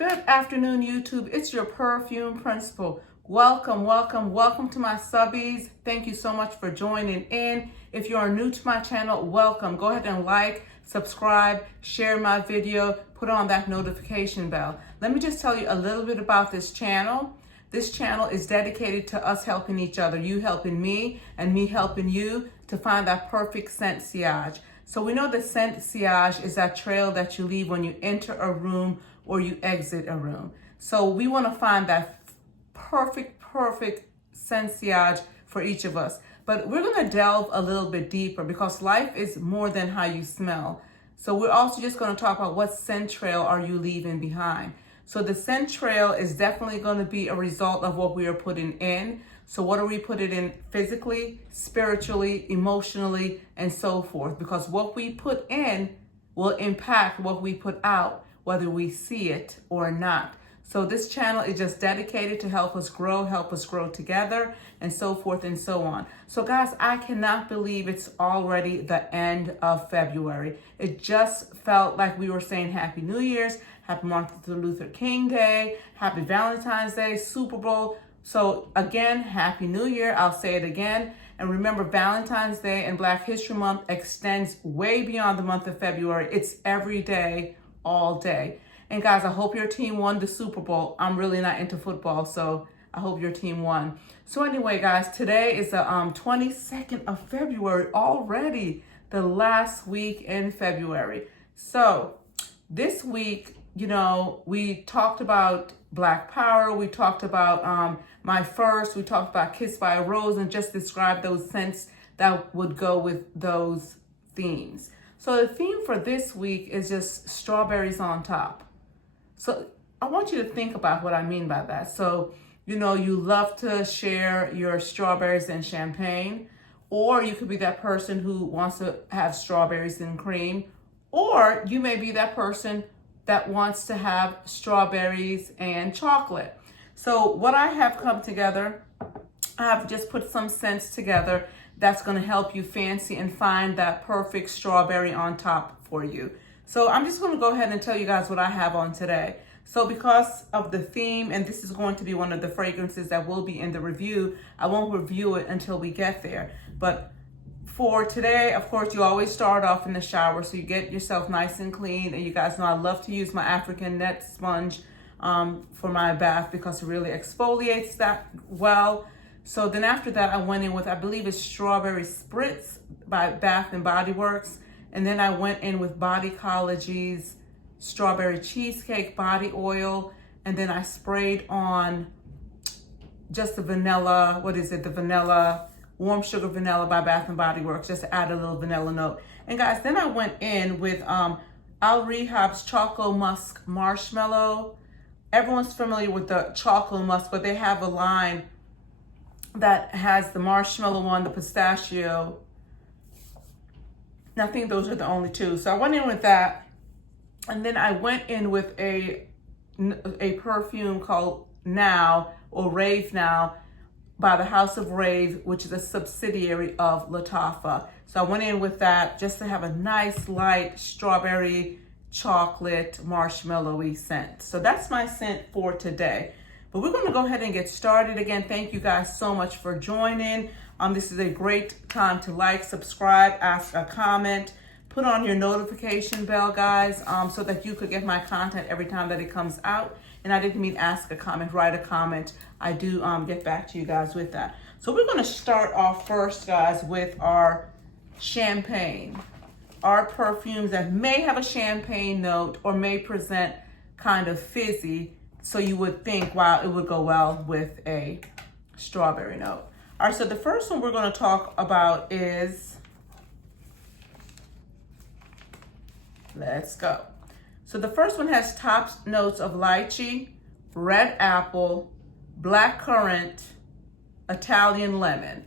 Good afternoon, YouTube. It's your perfume principal. Welcome, welcome, welcome to my subbies. Thank you so much for joining in. If you are new to my channel, welcome. Go ahead and like, subscribe, share my video, put on that notification bell. Let me just tell you a little bit about this channel. This channel is dedicated to us helping each other, you helping me and me helping you to find that perfect scent sillage. So we know the scent sillage is that trail that you leave when you enter a room or you exit a room. So we want to find that perfect scent sillage for each of us. But we're going to delve a little bit deeper because life is more than how you smell. So we're also just going to talk about what scent trail are you leaving behind. So the scent trail is definitely going to be a result of what we are putting in. So what are we putting in physically, spiritually, emotionally, and so forth? Because what we put in will impact what we put out, whether we see it or not. So this channel is just dedicated to help us grow together, and so forth and so on. So guys, I cannot believe it's already the end of February. It just felt like we were saying Happy New Year's, Happy Martin Luther King Day, Happy Valentine's Day, Super Bowl. So again, Happy New Year. I'll say it again. And remember, Valentine's Day and Black History Month extends way beyond the month of February. It's every day, all day. And guys, I hope your team won the Super Bowl. I'm really not into football, so I hope your team won. So anyway, guys, today is the 22nd of February already, the last week in February. So this week, you know, we talked about Black Power. We talked about My First. We talked about Kissed by a Rose and just described those scents that would go with those themes. So the theme for this week is just strawberries on top. So I want you to think about what I mean by that. So, you know, you love to share your strawberries and champagne, or you could be that person who wants to have strawberries and cream, or you may be that person that wants to have strawberries and chocolate. So what I have come together, I have just put some scents together that's going to help you fancy and find that perfect strawberry on top for you. So I'm just going to go ahead and tell you guys what I have on today. So because of the theme, and this is going to be one of the fragrances that will be in the review, I won't review it until we get there. But for today, of course, you always start off in the shower, so you get yourself nice and clean. And you guys know I love to use my African net sponge for my bath because it really exfoliates that well. So then after that, I went in with, I believe it's Strawberry Spritz by Bath and Body Works. And then I went in with Bodycology's Strawberry Cheesecake Body Oil. And then I sprayed on just the vanilla, the vanilla, Warm Sugar Vanilla by Bath and Body Works, just to add a little vanilla note. And guys, then I went in with Al Rehab's Choco Musk Marshmallow. Everyone's familiar with the Choco Musk, but they have a line that has the marshmallow one, the pistachio. I think those are the only two. So I went in with that. And then I went in with a perfume called Now, or Rave Now, by the House of Rave, which is a subsidiary of Lattafa. So I went in with that just to have a nice light strawberry chocolate marshmallowy scent. So that's my scent for today. But we're going to go ahead and get started. Again, thank you guys so much for joining. This is a great time to like, subscribe, ask a comment, put on your notification bell, guys, so that you could get my content every time that it comes out. And I didn't mean ask a comment, write a comment. I do get back to you guys with that. So we're going to start off first, guys, with our champagne. Our perfumes that may have a champagne note or may present kind of fizzy. So you would think, wow, it would go well with a strawberry note. All right, so the first one we're going to talk about is, let's go. So the first one has top notes of lychee, red apple, black currant, Italian lemon.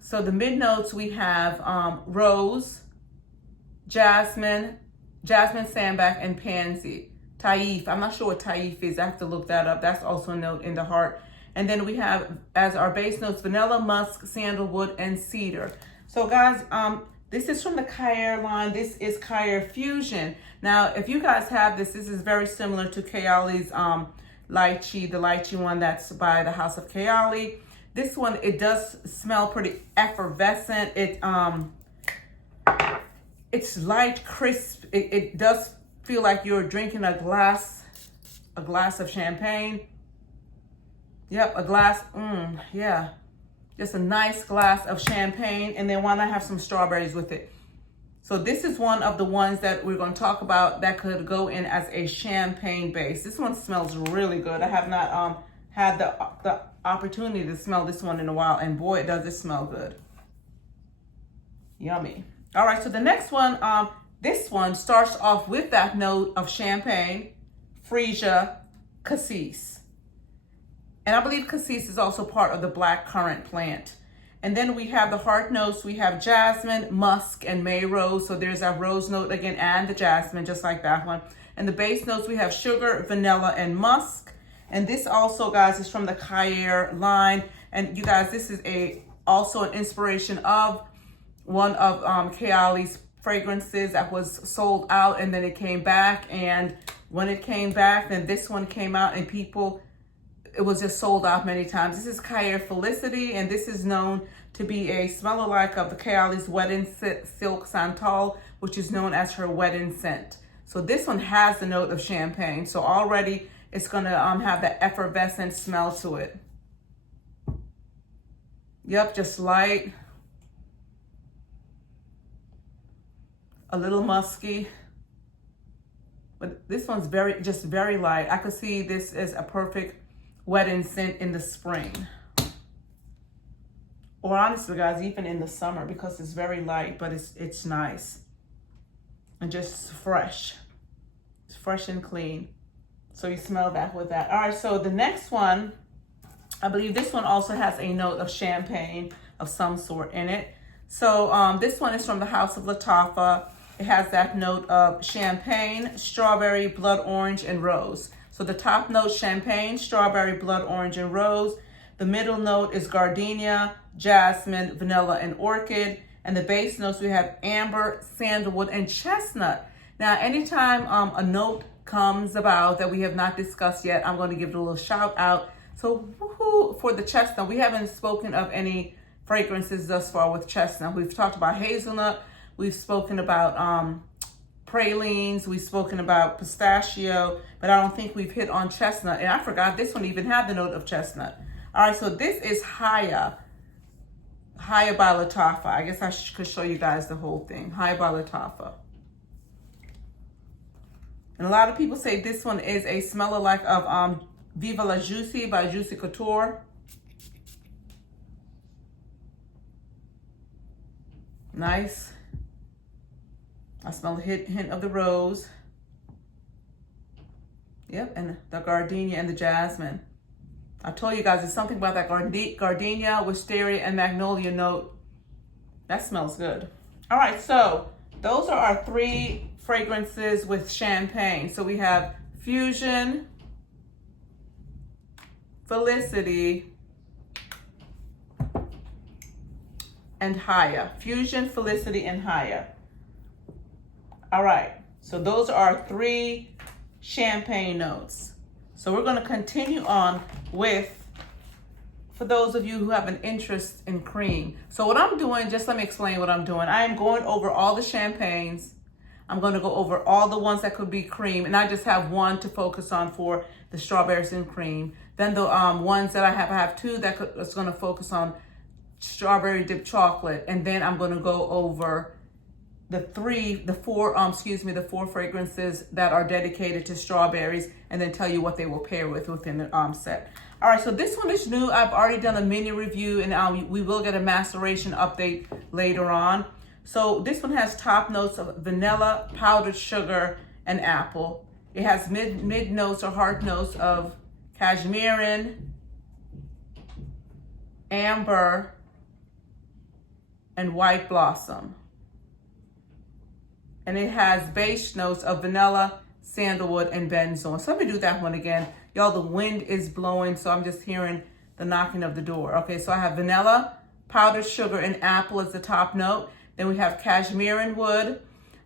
So the mid notes we have rose, jasmine, sandalwood, and pansy. Taif, I'm not sure what Taif is. I have to look that up. That's also a note in the heart. And then we have as our base notes vanilla, musk, sandalwood, and cedar. So guys, This is from the Kyare line. This is Kyare Fusion. Now, if you guys have this, this is very similar to Kayali's lychee, the lychee one that's by the House of Kayali. This one, it does smell pretty effervescent. It's light, crisp. It does feel like you're drinking a glass of champagne. Yep, a glass, yeah. Just a nice glass of champagne, and then why not have some strawberries with it? So this is one of the ones that we're going to talk about that could go in as a champagne base. This one smells really good. I have not had the opportunity to smell this one in a while, and boy, does it smell good. Yummy. All right, so the next one, this one starts off with that note of champagne, freesia, cassis. And I believe cassis is also part of the black currant plant. And then we have the heart notes. We have jasmine, musk, and May rose. So there's that rose note again and the jasmine, just like that one. And the base notes, we have sugar, vanilla, and musk. And this also, guys, is from the Kyare line. And you guys, this is also an inspiration of one of Kayali's fragrances that was sold out, and then it came back. And when it came back, then this one came out, and it was just sold out many times. This is Kyare Felicity, and this is known to be a smell-alike of the Kayali's Wedding Silk Santal, which is known as her wedding scent. So this one has the note of champagne. So already it's gonna have that effervescent smell to it. Yep, just light. A little musky. But this one's just very light. I could see this as a perfect wedding scent in the spring, or honestly, guys, even in the summer, because it's very light, but it's nice and just fresh. It's fresh and clean. So you smell that with that. All right, so the next one, I believe this one also has a note of champagne of some sort in it. So this one is from the House of Lattafa. It has that note of champagne, strawberry, blood orange, and rose. So the top note, champagne, strawberry, blood orange, and rose. The middle note is gardenia, jasmine, vanilla, and orchid. And the base notes, we have amber, sandalwood, and chestnut. Now, anytime a note comes about that we have not discussed yet, I'm going to give it a little shout out. So woohoo, for the chestnut, we haven't spoken of any fragrances thus far with chestnut. We've talked about hazelnut. We've spoken about pralines, we've spoken about pistachio, but I don't think we've hit on chestnut. And I forgot this one even had the note of chestnut. All right, so this is Haya by Lattafa. I guess I could show you guys the whole thing. Haya by Lattafa. And a lot of people say this one is a smell-alike of Viva La Juicy by Juicy Couture. Nice. I smell a hint of the rose. Yep, and the gardenia and the jasmine. I told you guys, it's something about that gardenia, wisteria, and magnolia note. That smells good. All right, so those are our 3 fragrances with champagne. So we have Fusion, Felicity, and Haya. Fusion, Felicity, and Haya. All right, so those are our 3 champagne notes. So we're going to continue on with, for those of you who have an interest in cream. So what I'm doing, just let me explain what I'm doing. I am going over all the champagnes. I'm going to go over all the ones that could be cream, and I just have one to focus on for the strawberries and cream. Then the ones that I have 2 that's going to focus on strawberry dipped chocolate, and then I'm going to go over the 4 fragrances that are dedicated to strawberries, and then tell you what they will pair with within the set. All right, so this one is new. I've already done a mini review, and we will get a maceration update later on. So this one has top notes of vanilla, powdered sugar, and apple. It has mid notes or heart notes of cashmere, amber, and white blossom. And it has base notes of vanilla, sandalwood, and benzoin. So let me do that one again. Y'all, the wind is blowing, so I'm just hearing the knocking of the door. Okay, so I have vanilla, powdered sugar, and apple as the top note. Then we have cashmere wood,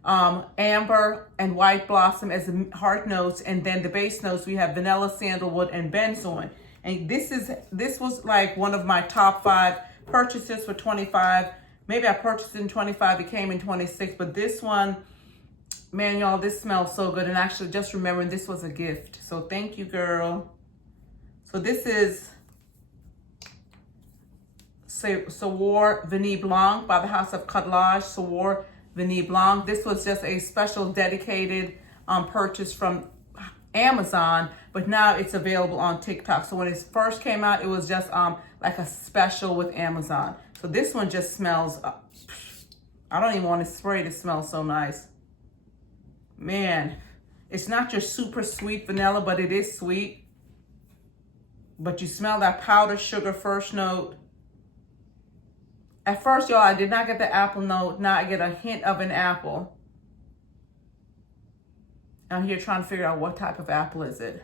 amber and white blossom as the heart notes, and then the base notes we have vanilla, sandalwood, and benzoin. And this was like one of my top 5 purchases for 25. Maybe I purchased it in 25, it came in 26, but this one, man, y'all, this smells so good. And actually, just remembering this was a gift, so thank you, girl. So this is Savoir Vanille Blanc by the House of Carrelage. Savoir Vanille Blanc. This was just a special dedicated purchase from Amazon, but now it's available on TikTok. So when it first came out, it was just like a special with Amazon. So this one just smells, I don't even want to spray it. It smells so nice. Man, it's not your super sweet vanilla, but it is sweet. But you smell that powdered sugar first note. At first, y'all, I did not get the apple note. Now I get a hint of an apple. I'm here trying to figure out what type of apple is it.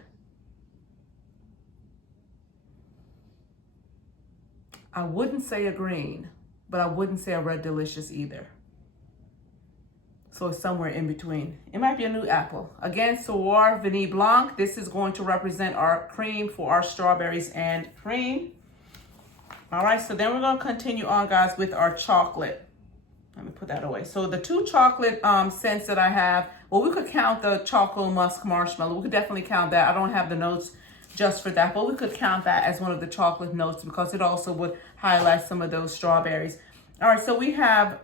I wouldn't say a green, but I wouldn't say a red delicious either. So it's somewhere in between. It might be a new apple. Again, Savoir Vanille Blanc. This is going to represent our cream for our strawberries and cream. All right, so then we're going to continue on, guys, with our chocolate. Let me put that away. So the 2 chocolate scents that I have, well, we could count the Choco Musk Marshmallow. We could definitely count that. I don't have the notes just for that, but we could count that as one of the chocolate notes because it also would highlight some of those strawberries. All right, so we have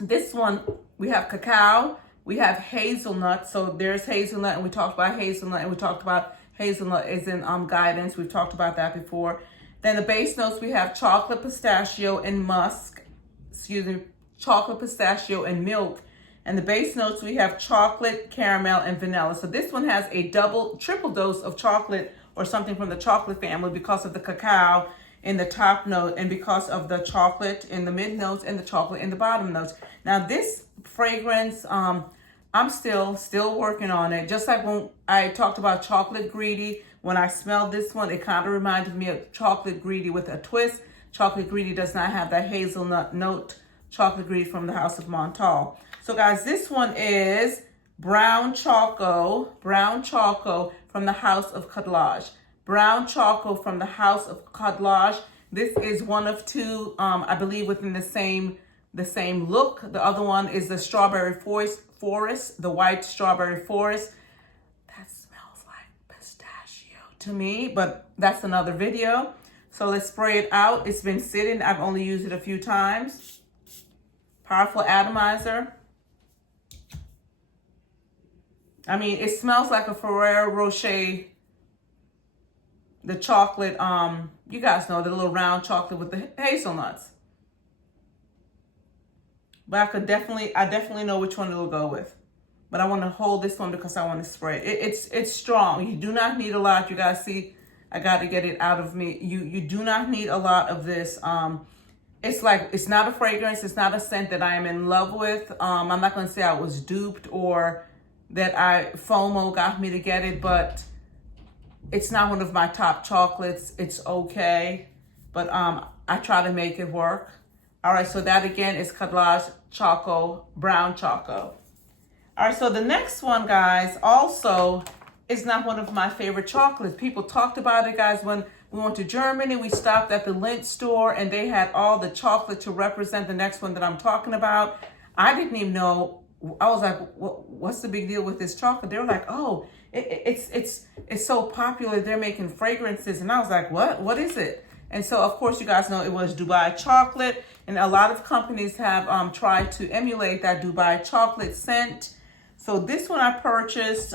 this one. We have cacao. We have hazelnut. So there's hazelnut, and we talked about hazelnut, and we talked about hazelnut is in guidance. We've talked about that before. Then the base notes, we have chocolate, pistachio, and musk. Excuse me, chocolate, pistachio, and milk. And the base notes, we have chocolate, caramel, and vanilla. So this one has a triple dose of chocolate or something from the chocolate family because of the cacao in the top note and because of the chocolate in the mid notes and the chocolate in the bottom notes. Now this fragrance, I'm still working on it. Just like when I talked about chocolate greedy, when I smelled this one, it kind of reminded me of chocolate greedy with a twist. Chocolate greedy does not have that hazelnut note. Chocolate greedy from the House of Montal. So guys, this one is Brown Choco from the House of Carrelage. Brown Choco from the House of Carrelage. This is one of 2, I believe, within the same look. The other one is the Strawberry Forest, the White Strawberry Forest. That smells like pistachio to me, but that's another video. So let's spray it out. It's been sitting. I've only used it a few times. Powerful atomizer. I mean, it smells like a Ferrero Rocher, the chocolate, you guys know, the little round chocolate with the hazelnuts. But I definitely know which one it'll go with. But I want to hold this one because I want to spray it. It's strong. You do not need a lot. You guys see, I got to get it out of me. You do not need a lot of this. It's not a fragrance. It's not a scent that I am in love with. I'm not going to say I was duped or that FOMO got me to get it, but it's not one of my top chocolates. It's okay, but I try to make it work. All right, so that again is Carrelage Choco, Brown Choco. All right, so the next one, guys, also is not one of my favorite chocolates. People talked about it, guys, when we went to Germany. We stopped at the Lindt store, and they had all the chocolate to represent the next one that I'm talking about. I didn't even know. I was like, what's the big deal with this chocolate? They were like, oh, it's so popular. They're making fragrances. And I was like, what is it? And so, of course, you guys know it was Dubai chocolate. And a lot of companies have tried to emulate that Dubai chocolate scent. So this one I purchased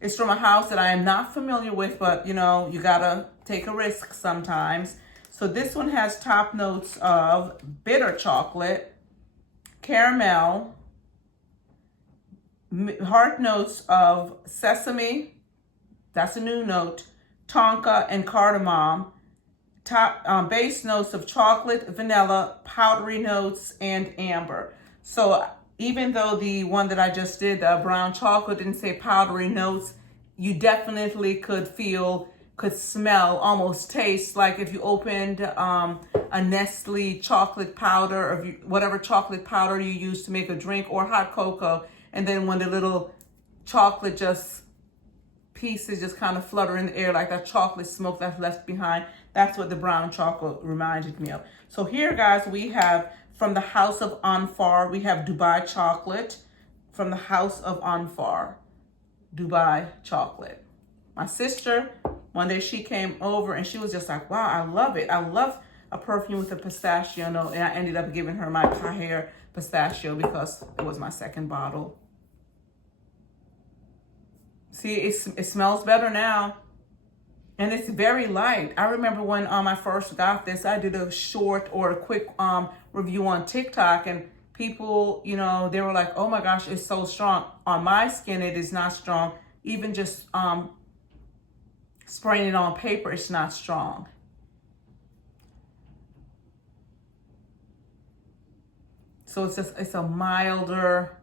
is from a house that I am not familiar with, but, you know, you got to take a risk sometimes. So this one has top notes of bitter chocolate, caramel, heart notes of sesame, that's a new note, tonka, and cardamom. Top base notes of chocolate, vanilla, powdery notes, and amber. So even though the one that I just did, the brown chocolate, didn't say powdery notes, you definitely could could smell, almost taste like if you opened a Nestle chocolate powder, or whatever chocolate powder you use to make a drink, or hot cocoa, and then when the little chocolate just pieces just kind of flutter in the air, like that chocolate smoke that's left behind. That's what the brown chocolate reminded me of. So here, guys, we have from the House of Anfar, we have Dubai chocolate. From the House of Anfar, Dubai chocolate. My sister, one day she came over and she was just like, wow, I love it. I love a perfume with a pistachio note. And I ended up giving her my Tahir pistachio because it was my second bottle. See, it smells better now. And it's very light. I remember when I first got this, I did a short or a quick review on TikTok, and people, you know, they were like, oh my gosh, it's so strong. On my skin, it is not strong. Even just spraying it on paper, it's not strong. So it's a milder,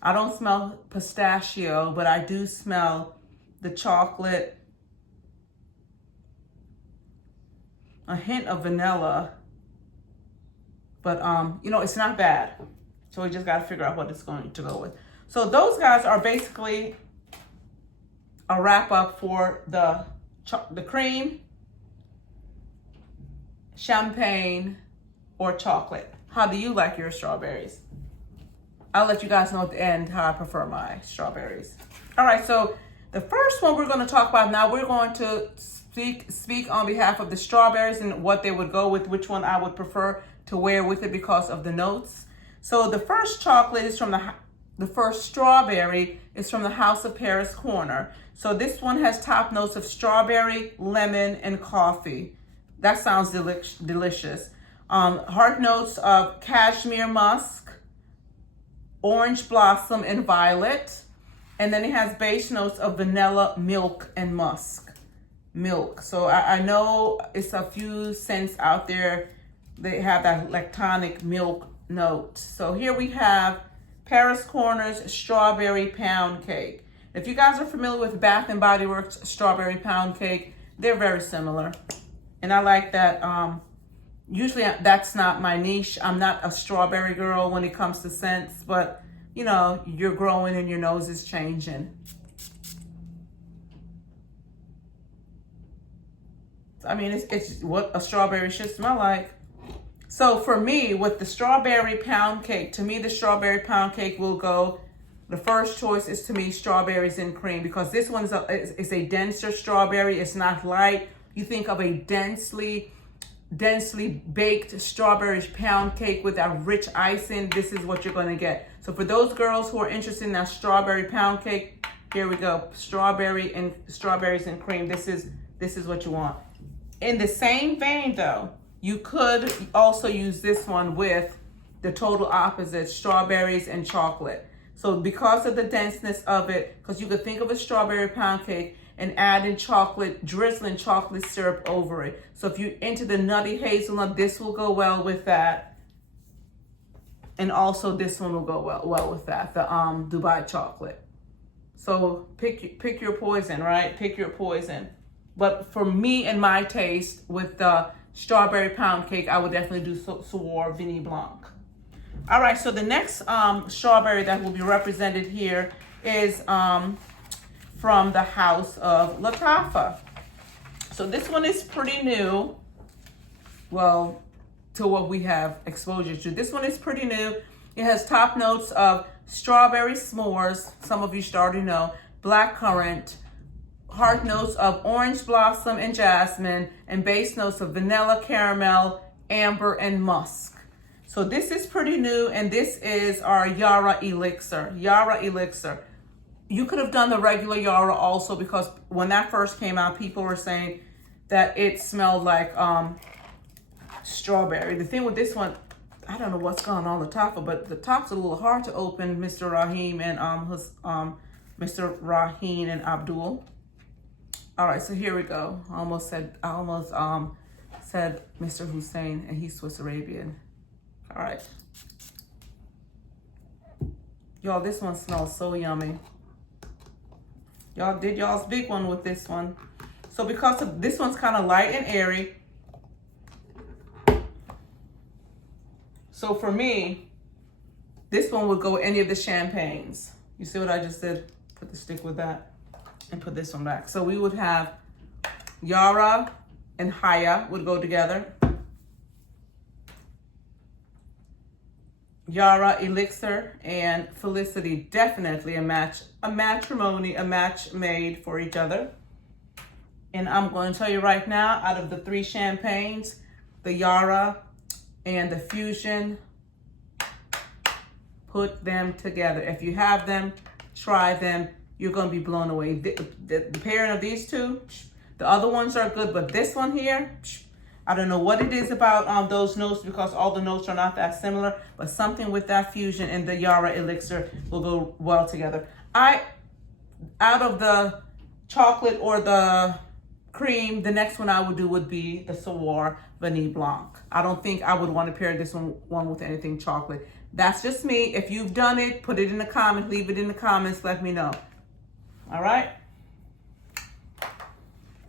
I don't smell pistachio, but I do smell the chocolate, a hint of vanilla, but you know, it's not bad. So we just got to figure out what it's going to go with. So those guys are basically a wrap up for the cream, champagne, or chocolate. How do you like your strawberries? I'll let you guys know at the end how I prefer my strawberries. All right, so the first one we're going to talk about now, we're going to speak on behalf of the strawberries and what they would go with, which one I would prefer to wear with it because of the notes. So the first chocolate is from the first strawberry is from the House of Paris Corner. So this one has top notes of strawberry, lemon, and coffee. That sounds delicious. Heart notes of cashmere musk, orange blossom, and violet. And then it has base notes of vanilla, milk, and musk. Milk. So I know it's a few scents out there. They have that lactonic milk note. So here we have Paris Corner's Strawberry Pound Cake. If you guys are familiar with Bath and Body Works Strawberry Pound Cake, they're very similar. And I like that. Usually that's not my niche. I'm not a strawberry girl when it comes to scents, but you know, you're growing and your nose is changing. I mean, it's what a strawberry should smell like. So for me, with the strawberry pound cake, to me, the strawberry pound cake will go, the first choice is to me strawberries and cream, because this one is a denser strawberry. It's not light. You think of a densely baked strawberry pound cake with that rich icing, this is what you're gonna get. So for those girls who are interested in that strawberry pound cake, here we go. Strawberries and cream. This is what you want. In the same vein though, you could also use this one with the total opposite, strawberries and chocolate. So because of the denseness of it, because you could think of a strawberry pound cake and add in chocolate, drizzling chocolate syrup over it. So if you're into the nutty hazelnut, this will go well with that. And also this one will go well with that, the Dubai chocolate. So pick your poison, right? Pick your poison. But for me and my taste, with the strawberry pound cake, I would definitely do Soir Vanille Blanc. All right, so the next strawberry that will be represented here is from the House of Lattafa. So this one is pretty new, well, to what we have exposure to. This one is pretty new. It has top notes of strawberry s'mores, some of you should already know, blackcurrant, heart notes of orange blossom and jasmine, and base notes of vanilla, caramel, amber, and musk. So this is pretty new, and this is our Yara Elixir. Yara Elixir. You could have done the regular Yara also, because when that first came out, people were saying that it smelled like strawberry. The thing with this one, I don't know what's going on the top, but the top's a little hard to open, Mr. Rahim and Mr. Raheen and Abdul. All right, so here we go. I almost said Mr. Hussein, and he's Swiss Arabian. All right. Y'all, this one smells so yummy. Y'all did y'all's big one with this one. So because of this one's kind of light and airy, so for me, this one would go with any of the champagnes. You see what I just did? Put the stick with that and put this one back. So we would have Yara and Haya would go together. Yara, Elixir, and Felicity, definitely a match, a matrimony, a match made for each other. And I'm going to tell you right now, out of the 3 champagnes, the Yara and the Fusion, put them together. If you have them, try them. You're going to be blown away. The pairing of these two, the other ones are good, but this one here, I don't know what it is about those notes, because all the notes are not that similar, but something with that Fusion and the Yara Elixir will go well together. Out of the chocolate or the cream, the next one I would do would be the Savoir Vanille Blanc. I don't think I would want to pair this one with anything chocolate. That's just me. If you've done it, put it in the comments, leave it in the comments, let me know. All right.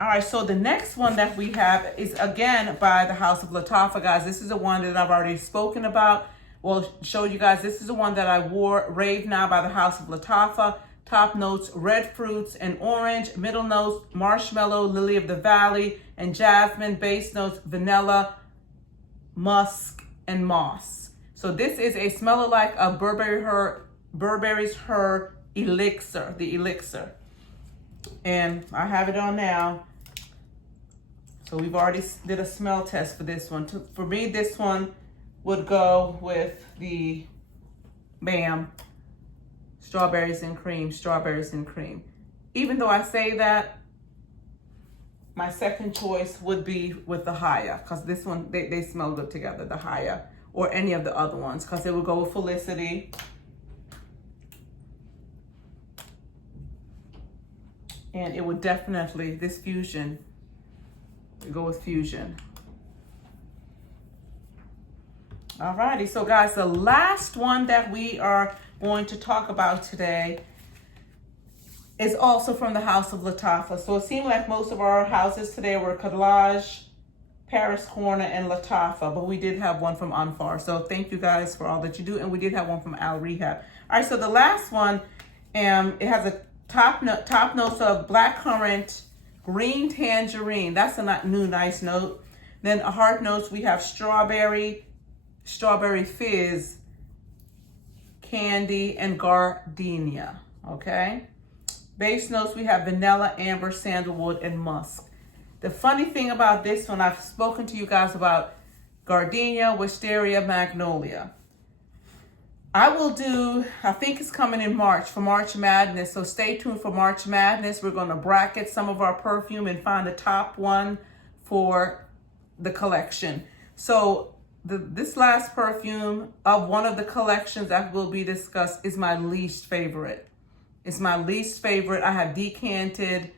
All right, so the next one that we have is again by the House of Lattafa, guys. This is the one that I've already spoken about. Well, show you guys, this is the one that I wore, Rave Now by the House of Lattafa. Top notes, red fruits and orange. Middle notes, marshmallow, lily of the valley, and jasmine. Base notes, vanilla, musk, and moss. So this is a smell-alike of Burberry's Her Elixir, the Elixir. And I have it on now. So we've already did a smell test for this one. For me, this one would go with the BAM, strawberries and cream, strawberries and cream. Even though I say that, my second choice would be with the Haya, because this one, they smell good together, the Haya, or any of the other ones, because it would go with Felicity. And it would definitely, this Fusion, go with Fusion. Alrighty, so guys, the last one that we are going to talk about today is also from the House of Lattafa. So it seemed like most of our houses today were Carrelage, Paris Corner, and Lattafa, but we did have one from Anfar. So thank you guys for all that you do, and we did have one from Al Rehab. All right, so the last one, it has a top notes of blackcurrant, green tangerine. That's a new nice note. Then a heart notes, we have strawberry fizz, candy, and gardenia. Okay. Base notes, we have vanilla, amber, sandalwood, and musk. The funny thing about this one, I've spoken to you guys about gardenia, wisteria, magnolia. I will do, I think it's coming in March, for March Madness. So stay tuned for March Madness. We're going to bracket some of our perfume and find the top one for the collection. So this last perfume of one of the collections that will be discussed is my least favorite. It's my least favorite. I have decanted.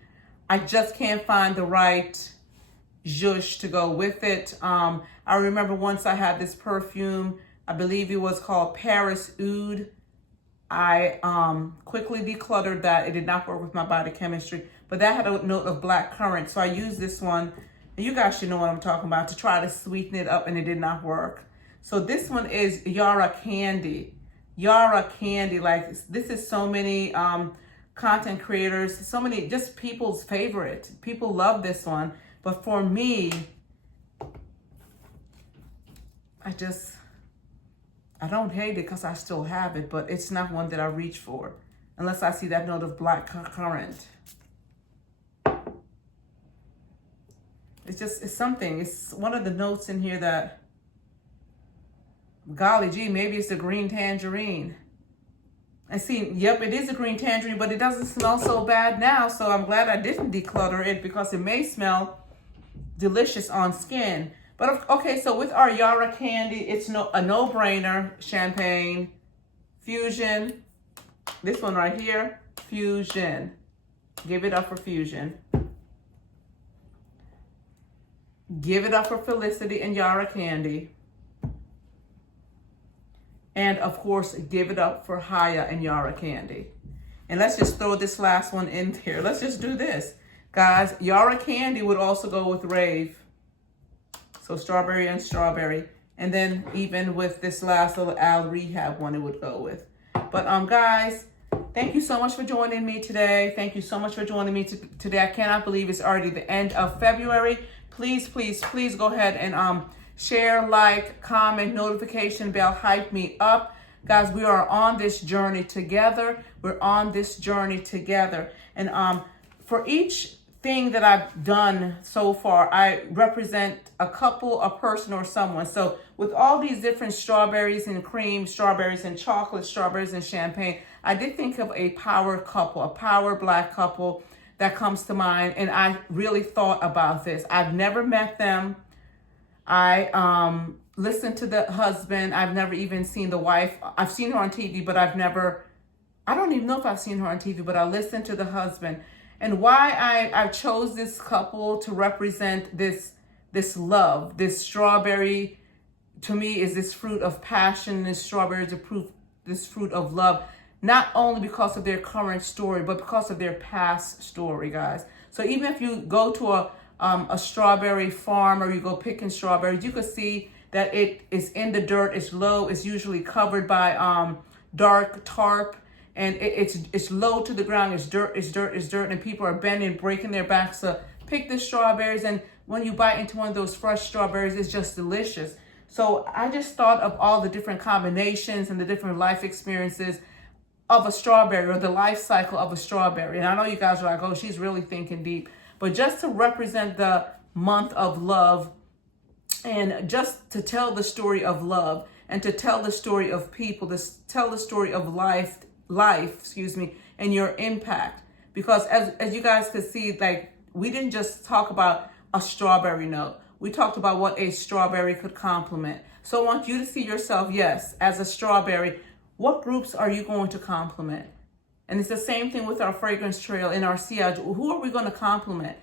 I just can't find the right zhuzh to go with it. I remember once I had this perfume, I believe it was called Paris Oud. I quickly decluttered that. It did not work with my body chemistry, but that had a note of blackcurrant. So I used this one, and you guys should know what I'm talking about, to try to sweeten it up, and it did not work. So this one is Yara Candy. Yara Candy, like this is so many content creators, so many, just people's favorite. People love this one, but for me, I don't hate it because I still have it, but it's not one that I reach for unless I see that note of blackcurrant. It's something. It's one of the notes in here that, golly gee, maybe it's the green tangerine. I see, yep, it is a green tangerine, but it doesn't smell so bad now, so I'm glad I didn't declutter it because it may smell delicious on skin. But okay, so with our Yara Candy, it's a no-brainer. Champagne, Fusion, this one right here, Fusion. Give it up for Fusion. Give it up for Felicity and Yara Candy. And of course, give it up for Haya and Yara Candy. And let's just throw this last one in here. Let's just do this. Guys, Yara Candy would also go with rave. So strawberry and strawberry. And then even with this last little Al Rehab one, it would go with. But guys, thank you so much for joining me today. Thank you so much for joining me today. I cannot believe it's already the end of February. Please, please, please go ahead and share, like, comment, notification bell, hype me up. Guys, we are on this journey together. We're on this journey together. And for each thing that I've done so far, I represent a couple, a person, or someone. So with all these different strawberries and cream, strawberries and chocolate, strawberries and champagne, I did think of a power couple, a power Black couple that comes to mind. And I really thought about this. I've never met them. I listened to the husband. I've never even seen the wife. I've seen her on TV, but I don't even know if I've seen her on TV, but I listened to the husband. And why I chose this couple to represent this love, this strawberry, to me, is this fruit of passion. This strawberry is this fruit of love, not only because of their current story, but because of their past story, guys. So even if you go to a strawberry farm, or you go picking strawberries, you can see that it is in the dirt. It's low. It's usually covered by dark tarp. And it's low to the ground. It's dirt, and people are bending, breaking their backs to pick the strawberries. And when you bite into one of those fresh strawberries, it's just delicious. So I just thought of all the different combinations and the different life experiences of a strawberry, or the life cycle of a strawberry. And I know you guys are like, oh, she's really thinking deep. But just to represent the month of love, and just to tell the story of love, and to tell the story of people, to tell the story of life, and your impact. Because as you guys could see, like, we didn't just talk about a strawberry note. We talked about what a strawberry could complement. So I want you to see yourself, yes, as a strawberry. What groups are you going to complement? And it's the same thing with our fragrance trail in our sillage. Who are we going to complement?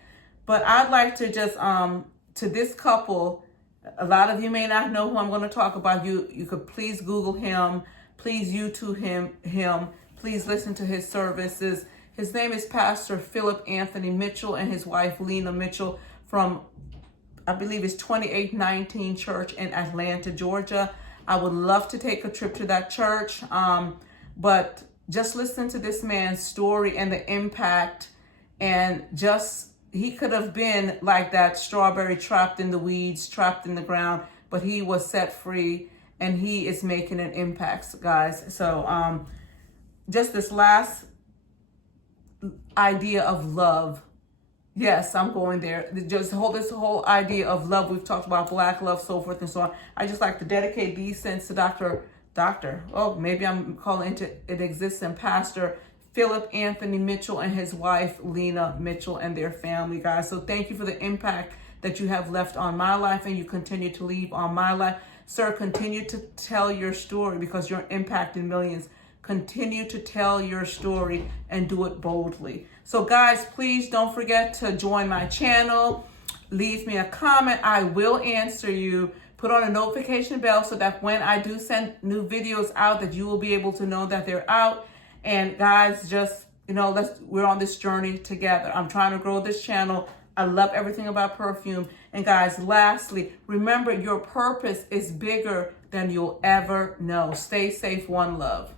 But I'd like to just, to this couple, a lot of you may not know who I'm going to talk about. You could please Google him. Please YouTube him. Please listen to his services. His name is Pastor Philip Anthony Mitchell, and his wife Lena Mitchell, from, I believe it's 2819 Church in Atlanta, Georgia. I would love to take a trip to that church. But just listen to this man's story and the impact. And just, he could have been like that strawberry, trapped in the weeds, trapped in the ground, but he was set free. And he is making an impact, guys. So just this last idea of love. Yes, I'm going there. Just this whole idea of love. We've talked about Black love, so forth and so on. I just like to dedicate these scents to Dr. Oh, maybe I'm calling into existence, Pastor Philip Anthony Mitchell and his wife, Lena Mitchell, and their family, guys. So thank you for the impact that you have left on my life, and you continue to leave on my life. Sir, continue to tell your story, because you're impacting millions. Continue to tell your story and do it boldly. So guys, please don't forget to join my channel. Leave me a comment. I will answer you. Put on a notification bell so that when I do send new videos out, that you will be able to know that they're out. And guys, just, we're on this journey together. I'm trying to grow this channel. I love everything about perfume. And guys, lastly, remember, your purpose is bigger than you'll ever know. Stay safe. One love.